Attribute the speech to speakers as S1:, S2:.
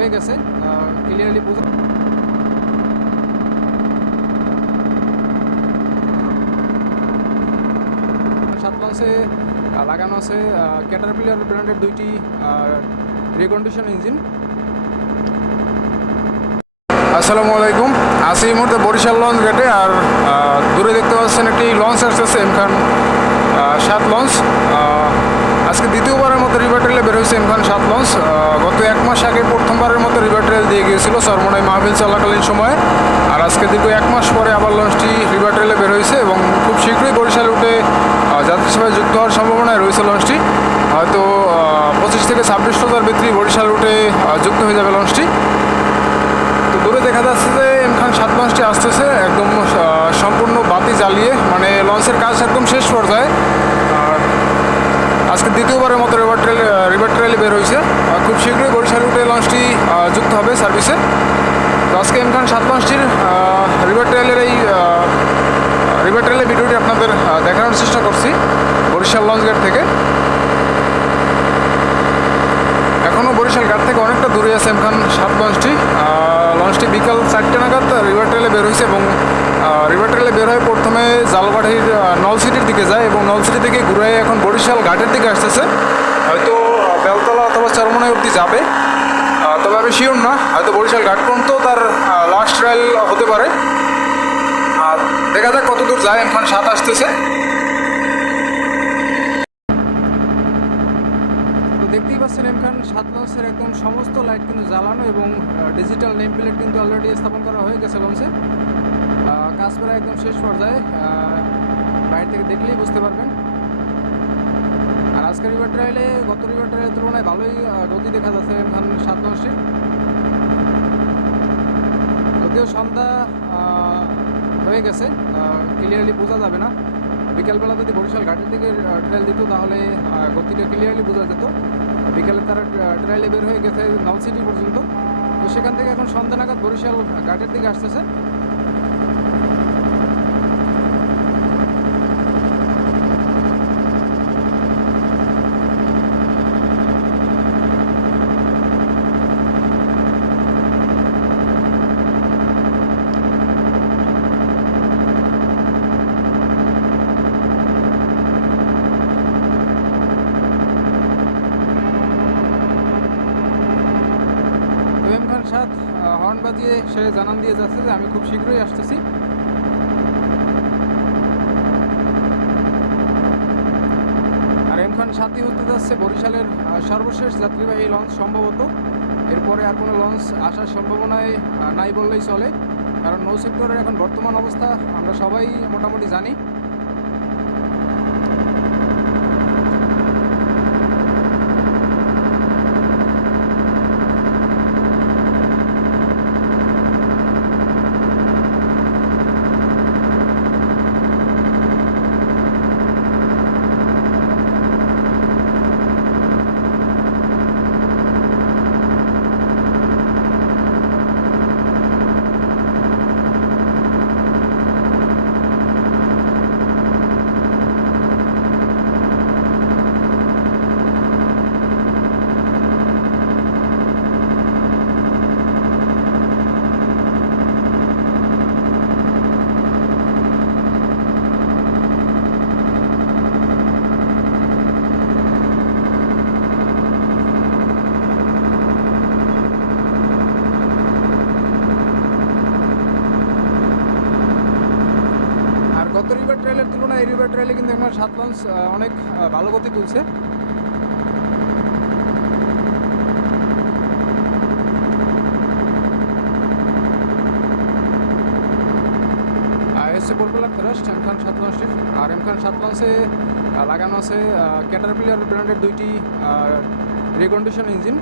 S1: হয়ে গেছে ক্লিয়ারলি বোঝা সাত লঞ্চে লাগানো আছে ক্যাটারপিলার ব্র্যান্ডের দুইটি রিকন্ডিশন ইঞ্জিন আসসালামু আলাইকুম। আছি এই মুহূর্তে বরিশাল লঞ্চ ঘাটে, আর দূরে দেখতে পাচ্ছেন একটি লঞ্চ আসতেছে এমখান সাত লঞ্চ আজকে দ্বিতীয়বারের মতো রিভার বের হয়েছে এমখান সাত লঞ্চ গত এক মাস আগে গিয়েছিল সরমনাই মাহফিল চলাকালীন সময়ে। আর আজকে দীর্ঘ এক মাস পরে আবার লঞ্চটি রিভার ট্রেলে বের হয়েছে এবং খুব শীঘ্রই বরিশালে উঠে যাত্রী সেবায় যুক্ত হওয়ার সম্ভাবনায় রয়েছে লঞ্চটি। হয়তো পঁচিশ থেকে ছাব্বিশ হাজার ব্যক্তি বরিশাল রুটে যুক্ত হয়ে যাবে লঞ্চটি। তো দূরে দেখা যাচ্ছে যে এমখান সাত লঞ্চটি আসতেছে, একদম সম্পূর্ণ বাতি জ্বালিয়ে মানে লঞ্চের কাজ একদম শেষ পর্যায়ে। আর আজকে দ্বিতীয়বারের মতো রিভার ট্রেল রিভার ট্রেলে বের হয়েছে আর খুব শীঘ্রই বরিশাল রুটে লঞ্চটি আহ, সার্ভিসে তো আজকে এমখান সাত লঞ্চটির রিভার ট্রেলের এই রিভার ট্রেলের ভিডিওটি আপনাদের দেখানোর চেষ্টা করছি বরিশাল লঞ্চ গেট থেকে। এখনও বরিশাল ঘাট থেকে অনেকটা দূরে আছে এমখান সাত লঞ্চটি। আহ, লঞ্চটি বিকাল চারটে নাগাদ রিভার ট্রেলে বের হয়েছে এবং রিভার ট্রেলে বের হয়ে প্রথমে জালবাড়ির নলসিটির দিকে যায় এবং নলসিটি থেকে ঘুরে এখন বরিশাল ঘাটের দিকে আসতেছে। হয়তো বেলতলা অথবা চরমনাই অবধি যাবে। শিওর না, হয়তো বরিশাল ঘাট পর্যন্ত তার লাস্ট ট্রায়াল হতে পারে। আর দেখা যাক কত দূর যায় এমখান সাত আসতেছে। দেখতেই পাচ্ছেন এমখান সাত লঞ্চের একদম সমস্ত লাইট কিন্তু জ্বালানো এবং ডিজিটাল নেম প্লেট কিন্তু অলরেডি স্থাপন করা হয়ে গেছে লঞ্চে। কাজ প্রায় একদম শেষ পর্যায়ে বাইরে থেকে দেখলেই বুঝতে পারবেন। আর আজকের রিভার ট্রায়ালে গত রিভার ট্রায়ালের তুলনায় ভালোই গতি দেখা যাচ্ছে এমখান সাত লঞ্চটির যদিও সন্ধ্যা হয়ে গেছে ক্লিয়ারলি বোঝা যাবে না। বিকালবেলা যদি বরিশাল ঘাটের দিকে ট্রেল দিত, তাহলে গতিটা ক্লিয়ারলি বোঝা যেত। বিকালে তারা ট্রেলে বের হয়ে গেছে নলসিটি পর্যন্ত। তো সেখান থেকে এখন সন্ধ্যা নাগাদ বরিশাল ঘাটের দিকে আসতেছে। সাদ হর্ন বাজিয়ে সে জানান দিয়ে যাচ্ছে যে আমি খুব শীঘ্রই আসতেছি। আর এম সাথী হতে যাচ্ছে বরিশালের সর্বশেষ যাত্রীবাহী লঞ্চ সম্ভবত। এরপরে আর কোনো লঞ্চ আসার সম্ভাবনায় নাই বললেই চলে। কারণ নৌ সেক্টরের এখন বর্তমান অবস্থা আমরা সবাই মোটামুটি জানি আর গত রিভার ট্রেলের তুলনায় রিভার ট্রেলে কিন্তু এখন সাত লঞ্চ অনেক ভালো গতি তুলছে। আর এসছে পপুলার থ্রাস্ট এম খান সাত লঞ্চটির আর এম খান সাত লঞ্চে লাগানো আছে ক্যাটারপিলার ব্র্যান্ডের দুইটি রিকন্ডিশন ইঞ্জিন।